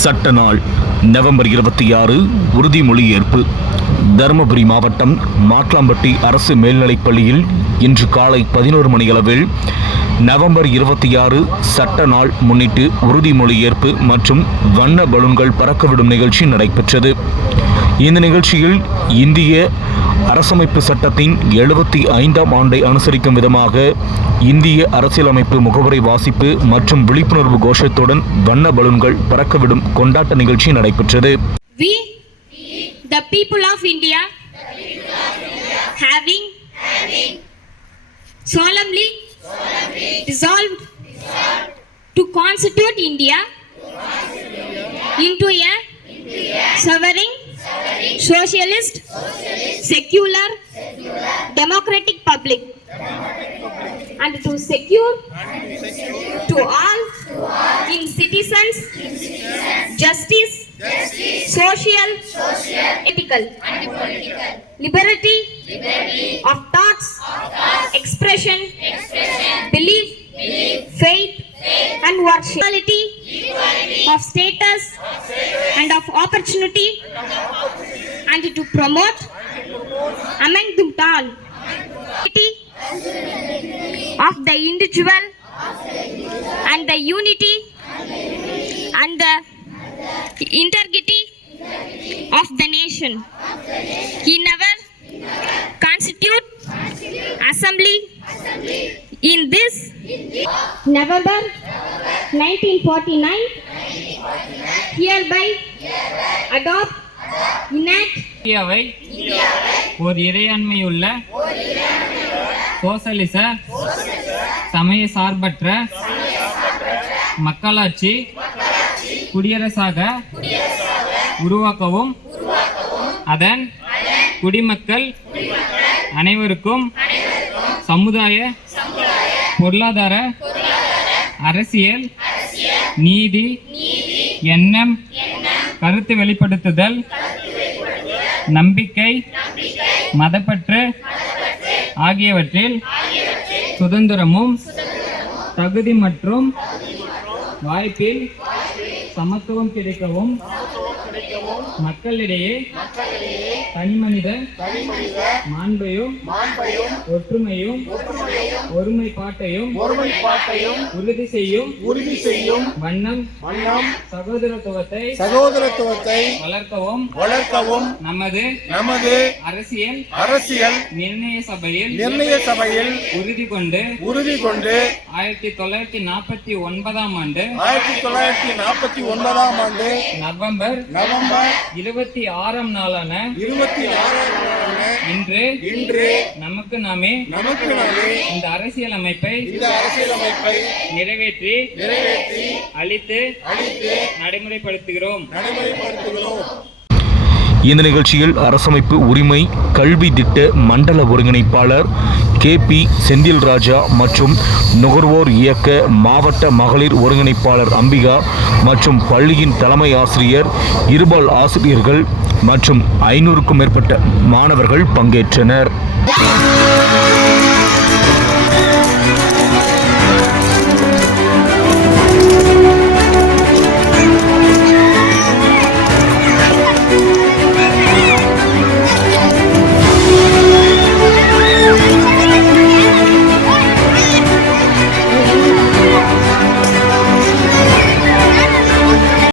சட்ட நாள் நவம்பர் இருபத்தி ஆறு உறுதிமொழி ஏற்பு தருமபுரி மாவட்டம் மாட்லாம்பட்டி அரசு மேல்நிலைப் பள்ளியில் இன்று காலை பதினோரு மணியளவில் நவம்பர் இருபத்தி ஆறு சட்ட நாள் முன்னிட்டு உறுதிமொழி ஏற்பு மற்றும் வண்ண பலூன்கள் பறக்கவிடும் நிகழ்ச்சி நடைபெற்றது. இந்த நிகழ்ச்சியில் இந்திய அரசமைப்பு சட்டத்தின் எழுபத்தி ஐந்தாம் ஆண்டை அனுசரிக்கும் விதமாக இந்திய அரசியலமைப்பு முகவரை வாசிப்பு மற்றும் விழிப்புணர்வு கோஷத்துடன் வண்ண பலூன்கள் பறக்கவிடும் கொண்டாட்ட நிகழ்ச்சி நடைபெற்றது. We, the people of India, having, solemnly, resolved to constitute India into a sovereign, socialist, secular, democratic public, and to secure to all in citizens justice, social, ethical, liberty, of thoughts, expression, belief, faith, and worship, equality, of status, and of opportunity, and to promote among them all of the individual and the unity and the integrity of the nation. He never constitute assembly in this November 1949 hereby adopt enact இந்தியாவை ஒரு இறையாண்மையுள்ள சோசலிச சமய சார்பற்ற மக்களாட்சி குடியரசாக உருவாக்கவும் அதன் குடிமக்கள் அனைவருக்கும் சமுதாய பொருளாதார அரசியல் நீதி எண்ணம் கருத்து வெளிப்படுத்துதல் நம்பிக்கை மதப்பற்று ஆகியவற்றில் சுதந்திரமும் தகுதி மற்றும் வாய்ப்பில் சமத்துவம் கிடைக்கவும் மக்களிடையே தனிமனித மாண்பையும் ஒற்றுமையும் ஒருமைப்பாட்டையும் ஒருமைப்பாட்டையும் உறுதி செய்யும் உறுதி செய்யும் வண்ணம் வண்ணம் சகோதரத்துவத்தை சகோதரத்துவத்தை வளர்க்கவும் வளர்க்கவும் நமது நமது அரசியல் அரசியல் நிர்ணய சபையில் நிர்ணய சபையில் உறுதி கொண்டு உறுதி கொண்டு ஆயிரத்தி தொள்ளாயிரத்தி நாற்பத்தி ஒன்பதாம் ஆண்டு ஆயிரத்தி தொள்ளாயிரத்தி நாற்பத்தி ஒன்பதாம் ஆண்டு நவம்பர் நவம்பர் இருபத்தி ஆறாம் நாளான இருபத்தி ஆறாம் நாளான இன்று இன்று நமக்கு நாமே நமக்கு நாமே இந்த அரசியல் அமைப்பை இந்த அரசியலமைப்பை நிறைவேற்றி நிறைவேற்றி அளித்து அளித்து நடைமுறைப்படுத்துகிறோம். நடைமுறைப்படுத்துகிறோம். இந்த நிகழ்ச்சியில் அரசமைப்பு உரிமை கல்வி திட்ட மண்டல ஒருங்கிணைப்பாளர் கே பி செந்தில் ராஜா மற்றும் நுகர்வோர் இயக்க மாவட்ட மகளிர் ஒருங்கிணைப்பாளர் அம்பிகா மற்றும் பள்ளியின் தலைமை ஆசிரியர் இருபால் ஆசிரியர்கள் மற்றும் ஐநூறுக்கும் மேற்பட்ட மாணவர்கள் பங்கேற்றனர்.